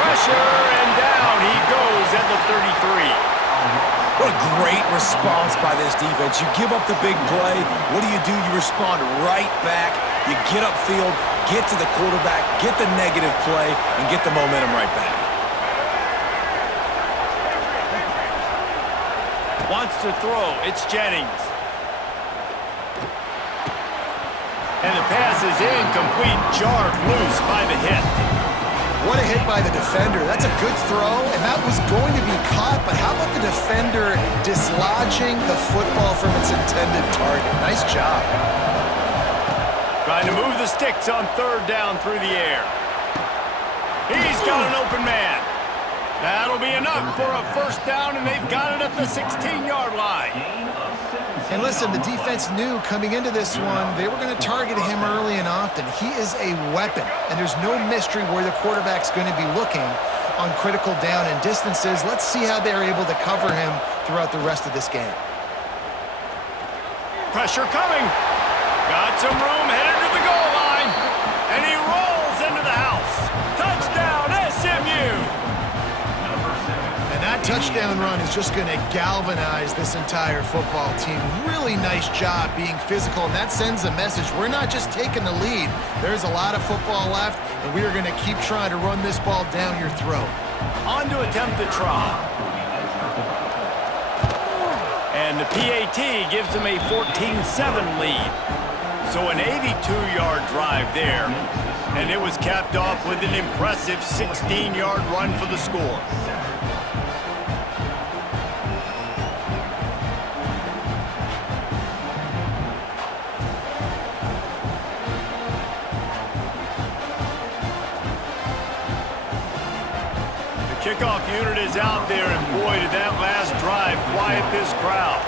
pressure, and down he goes at the 33. What a great response by this defense. You give up the big play. What do? You respond right back. You get upfield, get to the quarterback, get the negative play, and get the momentum right back. Wants to throw. It's Jennings. And the pass is incomplete, jarred loose by the hit. What a hit by the defender. That's a good throw, and that was going to be caught, but how about the defender dislodging the football from its intended target? Nice job. Trying to move the sticks on third down through the air. He's got an open man. That'll be enough for a first down, and they've got it at the 16-yard line. And listen, the defense knew coming into this one, they were going to target him early and often. He is a weapon, and there's no mystery where the quarterback's going to be looking on critical down and distances. Let's see how they're able to cover him throughout the rest of this game. Pressure coming. Got some room, headed to the goal line, and he rolls into the house. Touchdown, SMU! That touchdown run is just going to galvanize this entire football team. Really nice job being physical, and that sends a message. We're not just taking the lead. There's a lot of football left, and we are going to keep trying to run this ball down your throat. On to attempt the try. And the PAT gives them a 14-7 lead. So an 82-yard drive there, and it was capped off with an impressive 16-yard run for the score. Kickoff unit is out there, and boy, did that last drive quiet this crowd.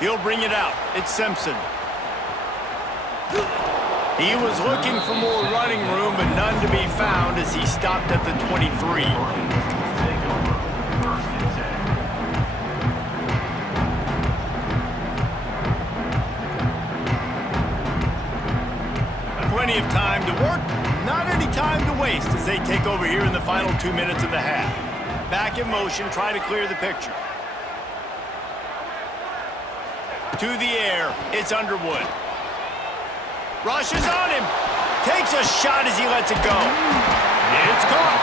He'll bring it out. It's Simpson. He was looking for more running room, but none to be found as he stopped at the 23. Plenty of time to work, not any time to waste as they take over here in the final 2 minutes of the half. Back in motion, try to clear the picture. To the air, it's Underwood. Rushes on him, takes a shot as he lets it go. It's caught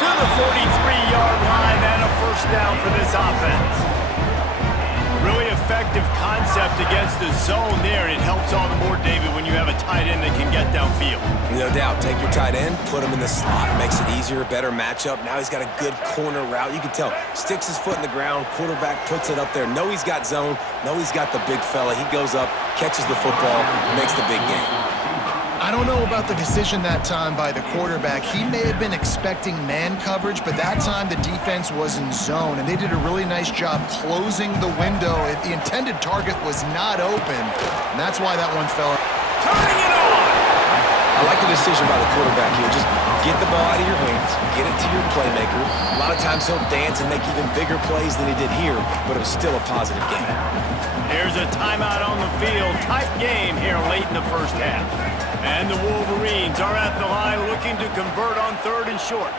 to the 43-yard line and a first down for this offense. Really effective concept against the zone there, and it helps all the more, David, when you have a tight end that can get downfield. No doubt. Take your tight end, put him in the slot, makes it easier, better matchup. Now he's got a good corner route. You can tell, sticks his foot in the ground, quarterback puts it up there. Know he's got zone, know he's got the big fella. He goes up, catches the football, makes the big game. I don't know about the decision that time by the quarterback. He may have been expecting man coverage, but that time the defense was in zone, and they did a really nice job closing the window. The intended target was not open, and that's why that one fell. Turning it on! I like the decision by the quarterback here. Just get the ball out of your hands, get it to your playmaker. A lot of times he'll dance and make even bigger plays than he did here, but it was still a positive game. There's a timeout on the field. Tight game here late in the first half. And the Wolverines are at the line looking to convert on third and short.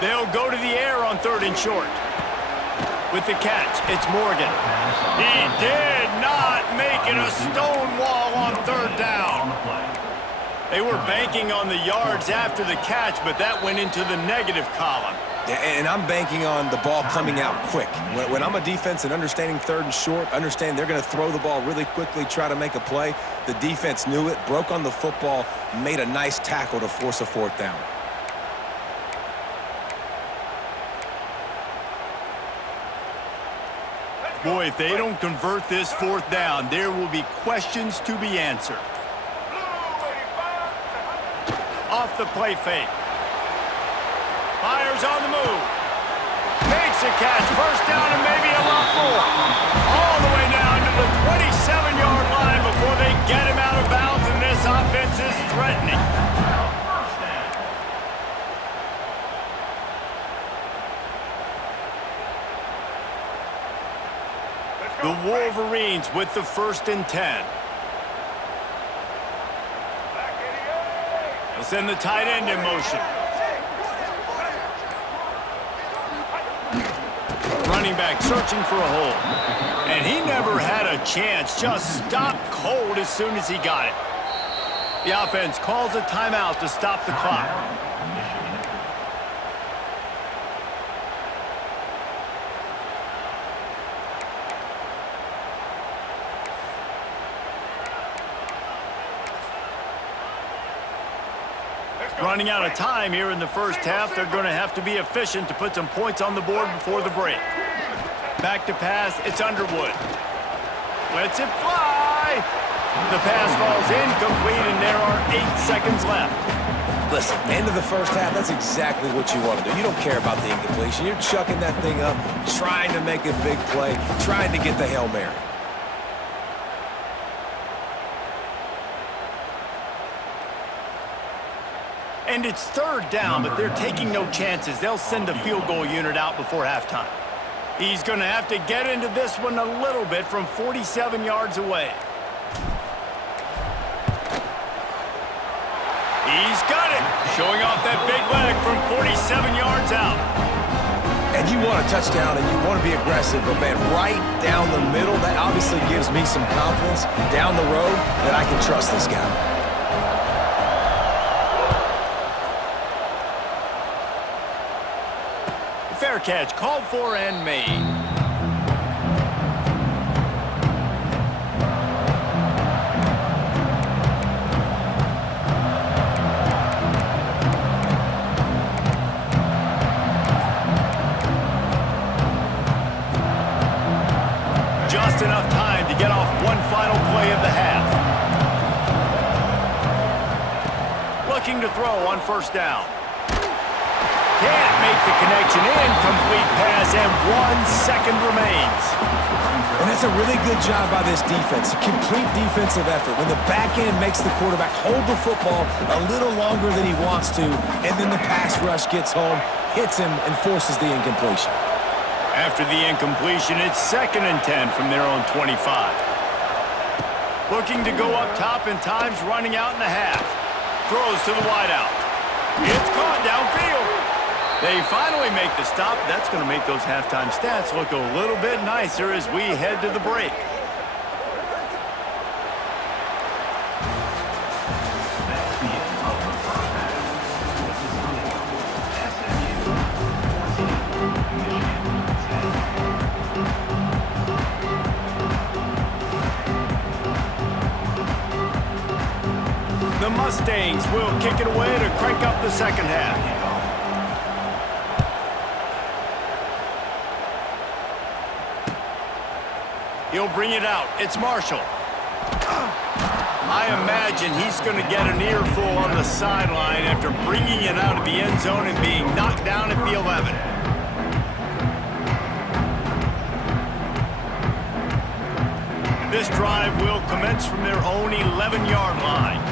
They'll go to the air on third and short. With the catch, it's Morgan. He did not make it a stone wall on third down. They were banking on the yards after the catch, but that went into the negative column. And I'm banking on the ball coming out quick. When I'm a defense and understanding third and short, understand they're going to throw the ball really quickly, try to make a play. The defense knew it, broke on the football, made a nice tackle to force a fourth down. Boy, if they don't convert this fourth down, there will be questions to be answered. Off the play fake. Fires on the move. Makes a catch. First down and maybe a lot more. All the way down to the 27-yard line before they get him out of bounds, and this offense is threatening. The Wolverines with the 1st and 10. They'll send the tight end in motion. Running back searching for a hole. And he never had a chance. Just stopped cold as soon as he got it. The offense calls a timeout to stop the clock. Running out of time here in the first half. They're going to have to be efficient to put some points on the board before the break. Back to pass. It's Underwood. Lets it fly. The pass falls incomplete, and there are 8 seconds left. Listen, end of the first half, that's exactly what you want to do. You don't care about the incompletion. You're chucking that thing up, trying to make a big play, trying to get the Hail Mary. And it's 3rd down, but they're taking no chances. They'll send the field goal unit out before halftime. He's going to have to get into this one a little bit from 47 yards away. He's got it, showing off that big leg from 47 yards out. And you want a touchdown and you want to be aggressive, but man, right down the middle, that obviously gives me some confidence down the road that I can trust this guy. Fair catch, called for and made. Just enough time to get off one final play of the half. Looking to throw on 1st down. Can't make the connection. Incomplete pass, and 1 second remains. And that's a really good job by this defense. A complete defensive effort. When the back end makes the quarterback hold the football a little longer than he wants to, and then the pass rush gets home, hits him, and forces the incompletion. After the incompletion, it's 2nd and 10 from their own 25. Looking to go up top, and time's running out in the half. Throws to the wideout. It's caught downfield. They finally make the stop. That's going to make those halftime stats look a little bit nicer as we head to the break. The Mustangs will kick it away to crank up the second half. He'll bring it out. It's Marshall. I imagine he's going to get an earful on the sideline after bringing it out of the end zone and being knocked down at the 11. This drive will commence from their own 11-yard line.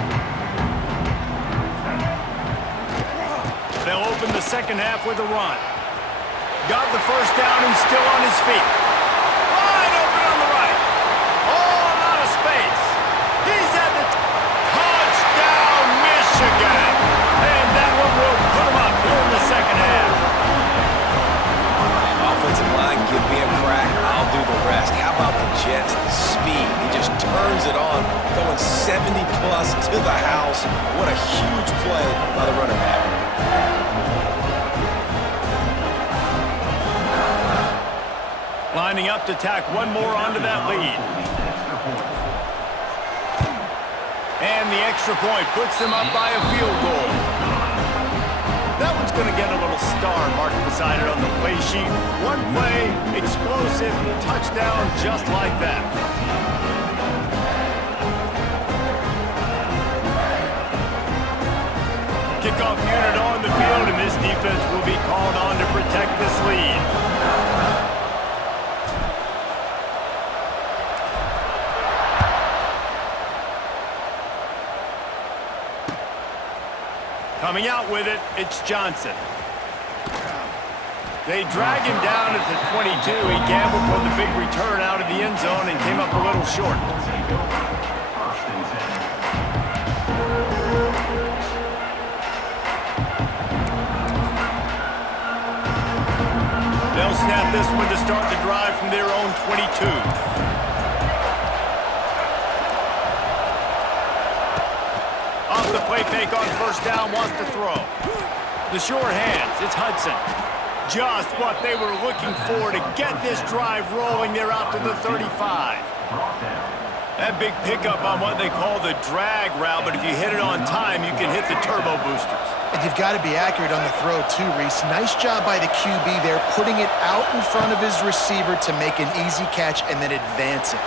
They'll open the second half with a run. Got the 1st down and still on his feet. Wide open on the right. All out of space. He's at the touchdown, Michigan. And that one will put him up here in the second half. Offensive line, give me a crack. I'll do the rest. How about the Jets? The speed. He just turns it on, going 70-plus to the house. What a huge play by the running back. Lining up to tack one more onto that lead. And the extra point puts them up by a field goal. That one's going to get a little star marked beside it on the play sheet. One play, explosive, touchdown just like that. Kickoff unit on the field, and this defense will be called on to protect this lead. Coming out with it, it's Johnson. They drag him down at the 22. He gambled for the big return out of the end zone and came up a little short. They'll snap this one to start the drive from their own 22. Off the play fake on first down, wants to throw. The short hands, it's Hudson. Just what they were looking for to get this drive rolling. They're out to the 35. That big pickup on what they call the drag route, but if you hit it on time, you can hit the turbo boosters. And you've got to be accurate on the throw too, Reese. Nice job by the QB there, putting it out in front of his receiver to make an easy catch and then advance it.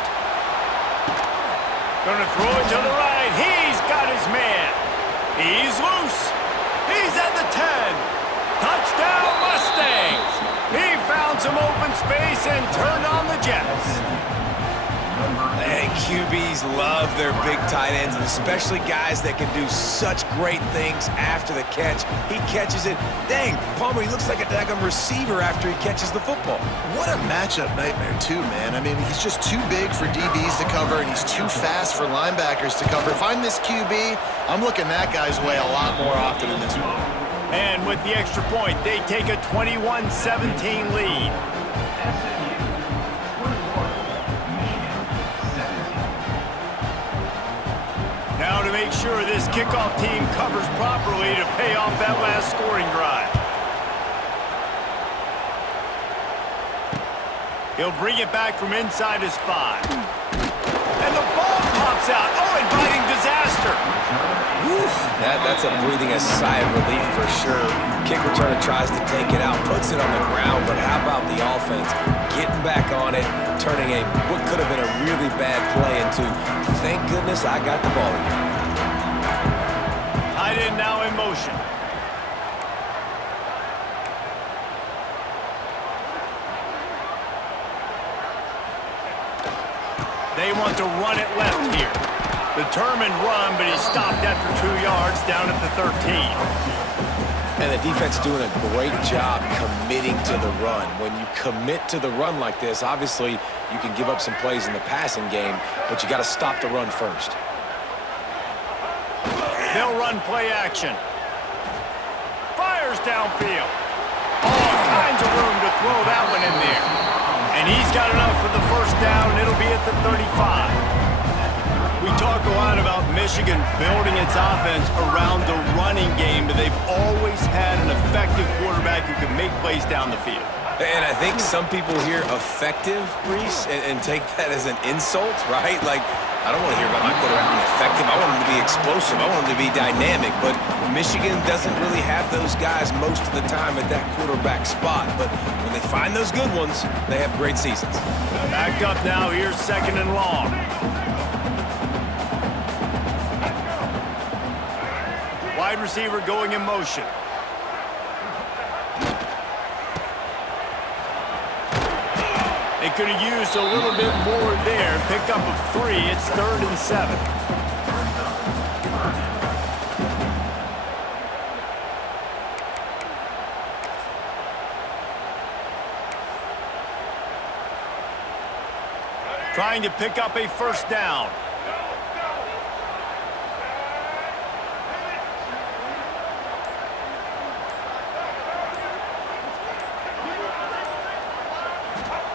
Gonna throw it to the right. He's got his man. He's loose. He's at the 10. Touchdown, Mustangs. He found some open space and turned on the Jets. And QBs love their big tight ends, and especially guys that can do such great things after the catch. He catches it. Dang, Palmer, he looks like a daggum receiver after he catches the football. What a matchup nightmare, too, man. I mean, he's just too big for DBs to cover, and he's too fast for linebackers to cover. If I'm this QB, I'm looking that guy's way a lot more often in this one. And with the extra point, they take a 21-17 lead. Now to make sure this kickoff team covers properly to pay off that last scoring drive. He'll bring it back from inside his 5. And the ball pops out. Oh, inviting disaster. Woof. That's a breathing a sigh of relief for sure. Kick returner tries to take it out, puts it on the ground, but how about the offense getting back on it, turning what could have been a really bad play into, thank goodness I got the ball again. Tight end now in motion. They want to run it left here. Determined run, but he stopped after 2 yards down at the 13. And the defense doing a great job committing to the run. When you commit to the run like this, obviously you can give up some plays in the passing game, but you got to stop the run first. They'll run play action. Fires downfield. All kinds of room to throw that one in there. And he's got enough for the first down, and it'll be at the 35. We talk a lot about Michigan building its offense around the running game, but they've always had an effective quarterback who can make plays down the field. And I think some people hear effective, Reese, and take that as an insult, right? Like, I don't want to hear about my quarterback being effective. I want him to be explosive. I want him to be dynamic. But Michigan doesn't really have those guys most of the time at that quarterback spot. But when they find those good ones, they have great seasons. Back up now. Here's second and long. Wide receiver going in motion. They could have used a little bit more there. Picked up a 3. It's 3rd and 7. Trying to pick up a first down.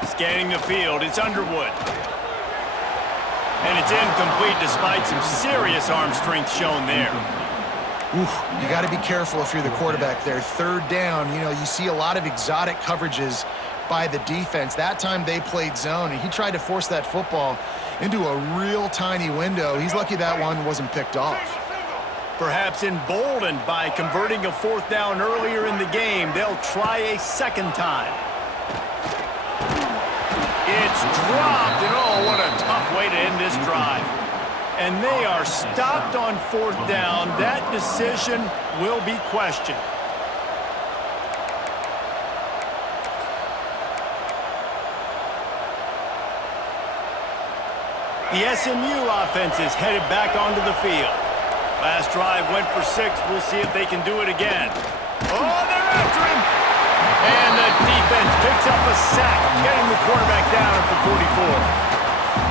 Scanning the field, it's Underwood. And it's incomplete despite some serious arm strength shown there. Oof, you got to be careful if you're the quarterback there. 3rd down, you see a lot of exotic coverages by the defense. That time they played zone, and he tried to force that football into a real tiny window. He's lucky that one wasn't picked off. Perhaps emboldened by converting a 4th down earlier in the game, they'll try a second time. It's dropped, and oh, what a tough way to end this drive. And they are stopped on 4th down. That decision will be questioned. The SMU offense is headed back onto the field. Last drive went for 6. We'll see if they can do it again. Oh, they're after him. And the picks up a sack, getting the quarterback down at the 44.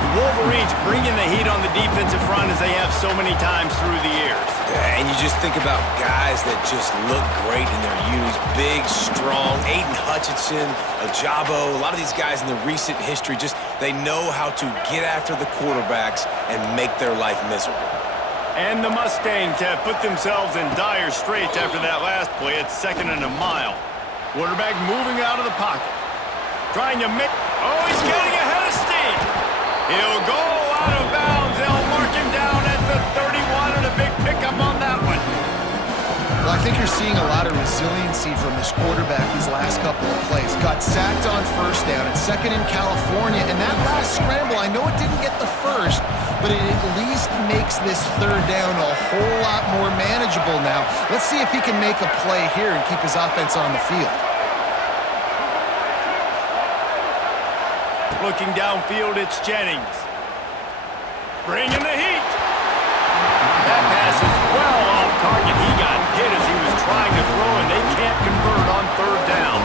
The Wolverines bringing the heat on the defensive front as they have so many times through the years. Yeah, and you just think about guys that just look great in their unis. Big, strong, Aiden Hutchinson, Ajabo, a lot of these guys in the recent history, they know how to get after the quarterbacks and make their life miserable. And the Mustangs have put themselves in dire straits after that last play at 2nd and a mile. Quarterback moving out of the pocket. Trying to make... Oh, he's getting ahead of steam. He'll go out of bounds. They'll mark him down at the 31 and a big pickup on that one. Well, I think you're seeing a lot of resiliency from this quarterback these last couple of plays. Got sacked on first down at 2nd in California, and that last scramble, I know it didn't get the first, but it at least makes this 3rd down a whole lot more manageable now. Let's see if he can make a play here and keep his offense on the field. Looking downfield, it's Jennings. Bringing the heat. That pass is well off target. He got hit as he was trying to throw, and they can't convert on 3rd down.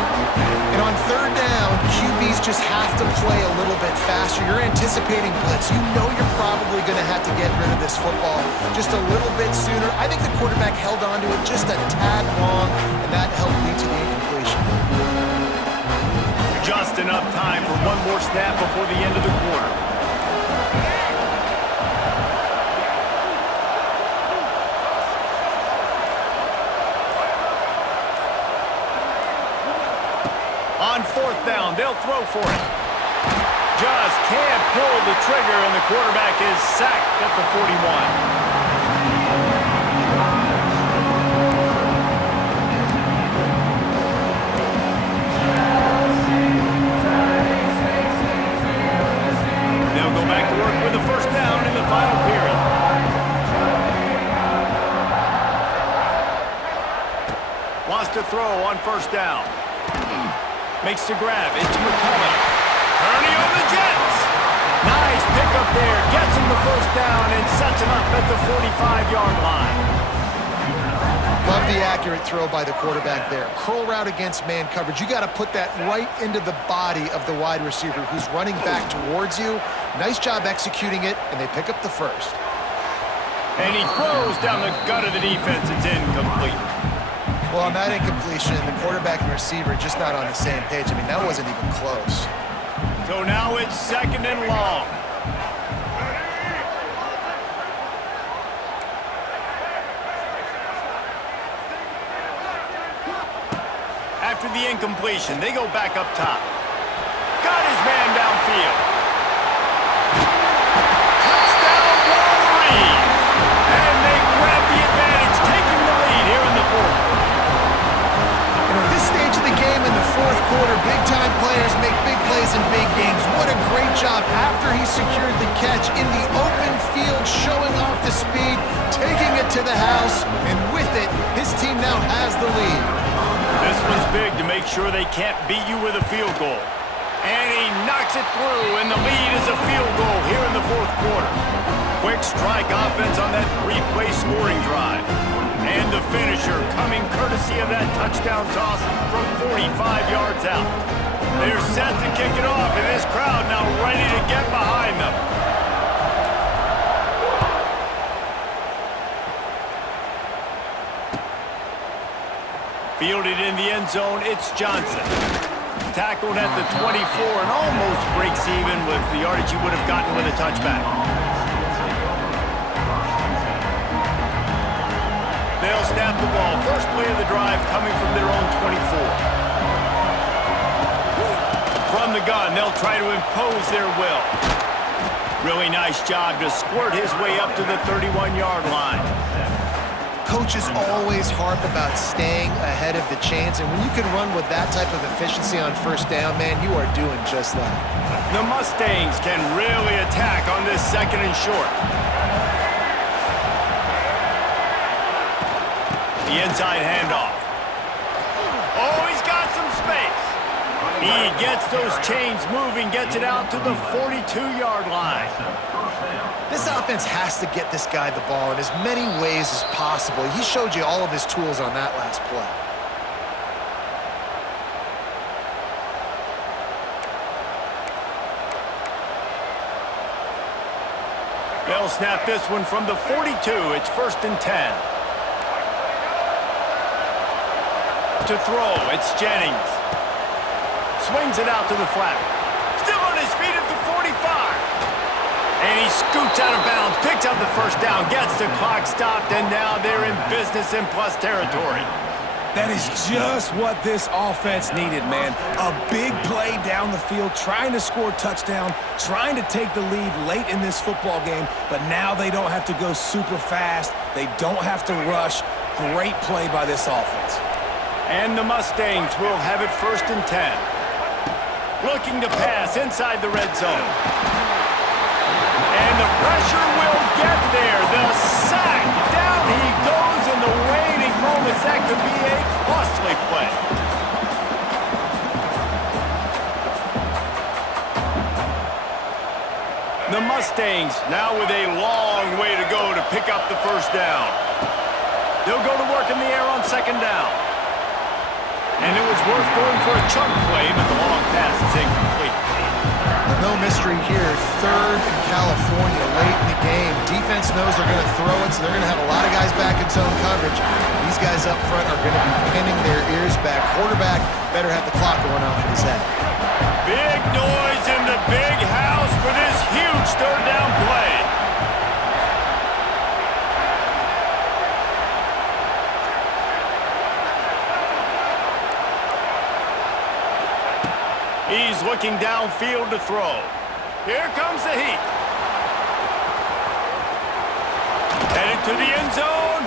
And on 3rd down, QBs just have to play a little bit faster. You're anticipating blitz. You know you're probably going to have to get rid of this football just a little bit sooner. I think the quarterback held on to it just a tad long, and that helped lead to the incompletion. Just enough time for one more snap before the end of the quarter. On 4th down, they'll throw for it. Just can't pull the trigger, and the quarterback is sacked at the 41. With the 1st down in the final period. Wants to throw on 1st down. Makes the grab. It's McCullough. Ernie on the Jets. Nice pickup there. Gets him the 1st down and sets him up at the 45-yard line. Love the accurate throw by the quarterback there. Curl route against man coverage. You got to put that right into the body of the wide receiver who's running back towards you. Nice job executing it, and they pick up the 1st. And he throws down the gut of the defense. It's incomplete. Well, on that incompletion, the quarterback and receiver just not on the same page. I mean, that wasn't even close. So now it's 2nd and long. After the incompletion, they go back up top. Got his man downfield. Touchdown Wolverines! And they grab the advantage, taking the lead here in the 4th. And at this stage of the game in the 4th quarter, big-time players make big plays in big games. What a great job after he secured the catch in the open field, showing off the speed, taking it to the house, and with it, his team now has the lead. This one's big to make sure they can't beat you with a field goal. And he knocks it through, and the lead is a field goal here in the 4th quarter. Quick strike offense on that 3-play scoring drive. And the finisher coming courtesy of that touchdown toss from 45 yards out. They're set to kick it off, and this crowd now ready to get behind them. Fielded in the end zone, it's Johnson. Tackled at the 24 and almost breaks even with the yardage he would have gotten with a touchback. They'll snap the ball. First play of the drive coming from their own 24. From the gun, they'll try to impose their will. Really nice job to squirt his way up to the 31-yard line. Coaches always harp about staying ahead of the chains, and when you can run with that type of efficiency on 1st down, man, you are doing just that. The Mustangs can really attack on this 2nd and short. The inside handoff. Oh, he's got some space. He gets those chains moving, gets it out to the 42-yard line. This offense has to get this guy the ball in as many ways as possible. He showed you all of his tools on that last play. They'll snap this one from the 42. It's 1st and 10. To throw, it's Jennings. Swings it out to the flat. Still on his feet at the 45. And he scoots out of bounds, picks up the first down, gets the clock stopped, and now they're in business in plus territory. That is just what this offense needed, man. A big play down the field, trying to score a touchdown, trying to take the lead late in this football game, but now they don't have to go super fast. They don't have to rush. Great play by this offense. And the Mustangs will have it 1st and 10. Looking to pass inside the red zone. And the pressure will get there. The sack. Down he goes in the waning moments. That could be a costly play. The Mustangs now with a long way to go to pick up the first down. They'll go to work in the air on 2nd down. And it was worth going for a chunk play, but the long pass is incomplete. No mystery here. 3rd and California late in the game. Defense knows they're going to throw it, so they're going to have a lot of guys back in zone coverage. These guys up front are going to be pinning their ears back. Quarterback better have the clock going off in his head. Big noise in the big house for this huge 3rd down play. He's looking downfield to throw. Here comes the heat. Headed to the end zone.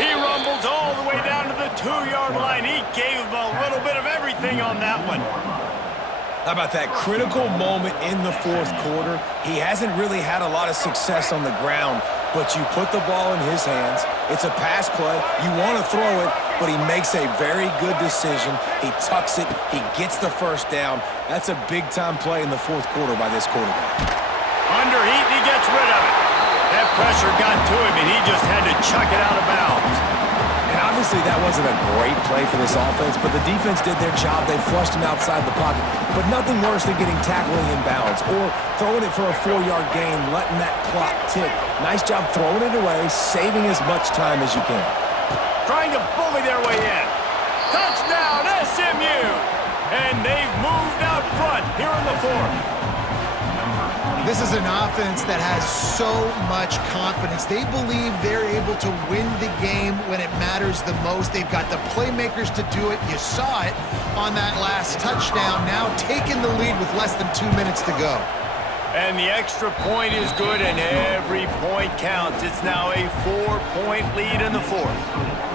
He rumbles all the way down to the 2-yard line. He gave him a little bit of everything on that one. How about that critical moment in the 4th quarter? He hasn't really had a lot of success on the ground, but you put the ball in his hands. It's a pass play. You want to throw it, but he makes a very good decision. He tucks it. He gets the first down. That's a big-time play in the 4th quarter by this quarterback. Under heat, and he gets rid of it. That pressure got to him, and he just had to chuck it out of bounds. And obviously that wasn't a great play for this offense, but the defense did their job. They flushed him outside the pocket. But nothing worse than getting tackling in bounds or throwing it for a 4-yard gain, letting that clock tick. Nice job throwing it away, saving as much time as you can. Trying to bully their way in. Touchdown, SMU! And they've moved out front here in the 4th. This is an offense that has so much confidence. They believe they're able to win the game when it matters the most. They've got the playmakers to do it. You saw it on that last touchdown. Now taking the lead with less than 2 minutes to go. And the extra point is good, and every point counts. It's now a 4-point lead in the 4th.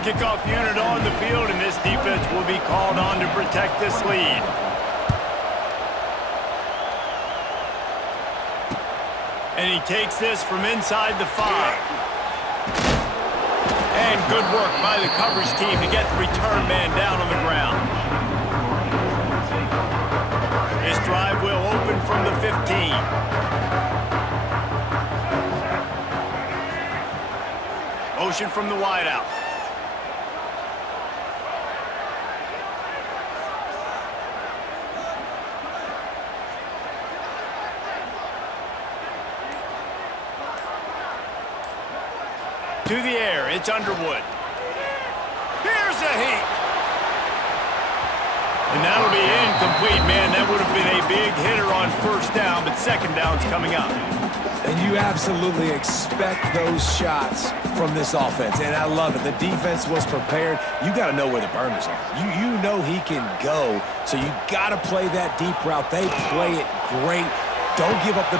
Kickoff unit on the field, and this defense will be called on to protect this lead. And he takes this from inside the 5. And good work by the coverage team to get the return man down on the ground. This drive will open from the 15. Motion from the wideout. To the air, it's Underwood. Here's a heat. And that'll be incomplete, man. That would have been a big hitter on 1st down, but 2nd down's coming up. And you absolutely expect those shots from this offense, and I love it. The defense was prepared. You got to know where the burners are. You know he can go, so you got to play that deep route. They play it great. Don't give up the...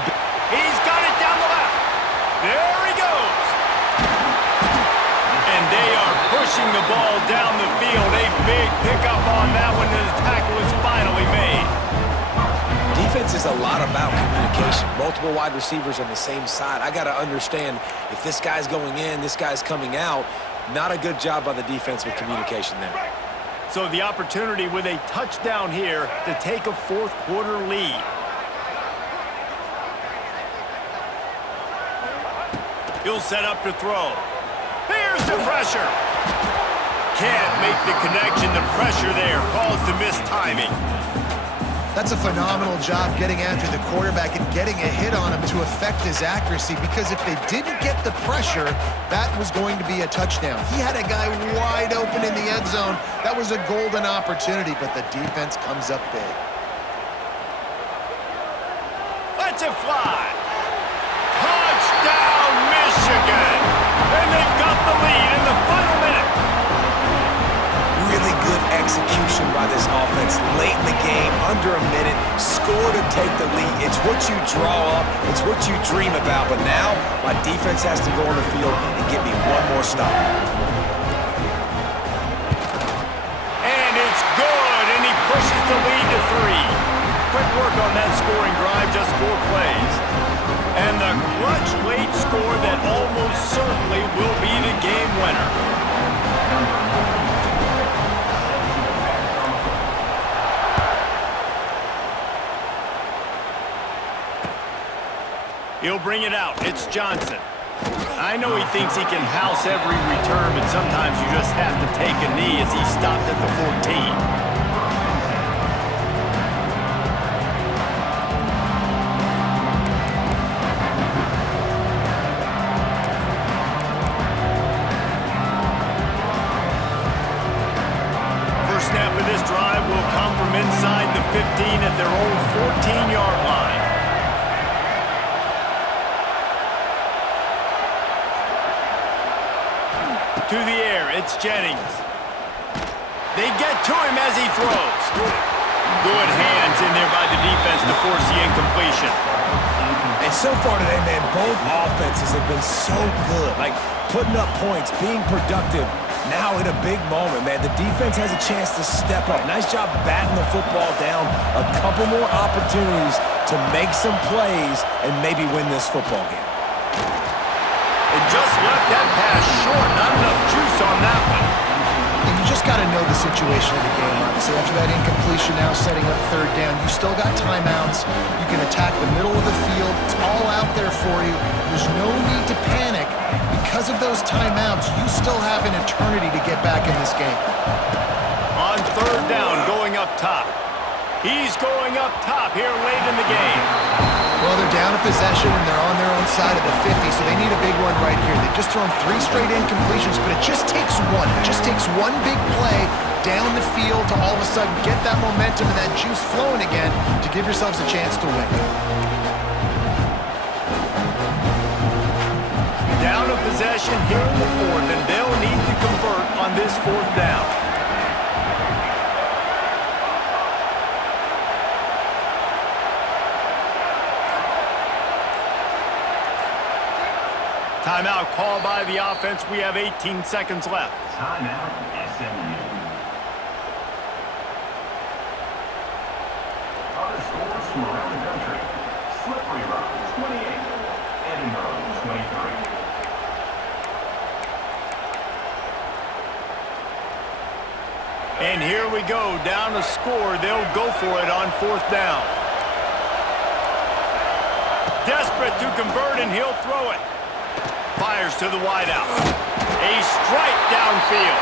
He's got it down the left. There he goes. And they are pushing the ball down the field. A big pickup on that one, and the tackle is finally made. Defense is a lot about communication. Multiple wide receivers on the same side. I got to understand if this guy's going in, this guy's coming out. Not a good job by the defense with communication there. So the opportunity with a touchdown here to take a 4th quarter lead. He'll set up to throw. Here's the pressure. Can't make the connection. The pressure there caused the missed timing. That's a phenomenal job getting after the quarterback and getting a hit on him to affect his accuracy, because if they didn't get the pressure, that was going to be a touchdown. He had a guy wide open in the end zone. That was a golden opportunity, but the defense comes up big. Let's it fly. Touchdown, Michigan. And they've got the lead in the final minute. Really good execution by this offense late in the game, under a minute, score to take the lead. It's what you draw up, it's what you dream about, but now my defense has to go on the field and get me one more stop. And it's good, and he pushes the lead to 3. Quick work on that scoring drive, just 4 plays. And the clutch late score that almost certainly will be the game winner. He'll bring it out. It's Johnson. I know he thinks he can house every return, but sometimes you just have to take a knee as he stopped at the 14. First snap of this drive will come from inside the 15 at their own 14-yard line. To the air, it's Jennings. They get to him as he throws. Good hands in there by the defense to force the incompletion. And so far today, man, both offenses have been so good. Like, putting up points, being productive. Now in a big moment, man, the defense has a chance to step up. Nice job batting the football down. A couple more opportunities to make some plays and maybe win this football game. It just left that pass short. Not enough juice on that one. And you just got to know the situation of the game, obviously. After that incompletion, now setting up 3rd down, you still got timeouts. You can attack the middle of the field. It's all out there for you. There's no need to panic. Because of those timeouts, you still have an eternity to get back in this game. On 3rd down, going up top. He's going up top here late in the game. Well, they're down a possession, and they're on their own side of the 50, so they need a big one right here. They've just thrown 3 straight incompletions, but it just takes one. It just takes one big play down the field to all of a sudden get that momentum and that juice flowing again to give yourselves a chance to win. Down a possession here in the 4th, and they'll need to convert on this 4th down. Timeout called by the offense. We have 18 seconds left. Timeout, SMU. Other scores from around the country. Slippery Rock, 28. Edinburgh, 23. And here we go. Down to score. They'll go for it on 4th down. Desperate to convert, and he'll throw it. Fires to the wideout. A strike downfield.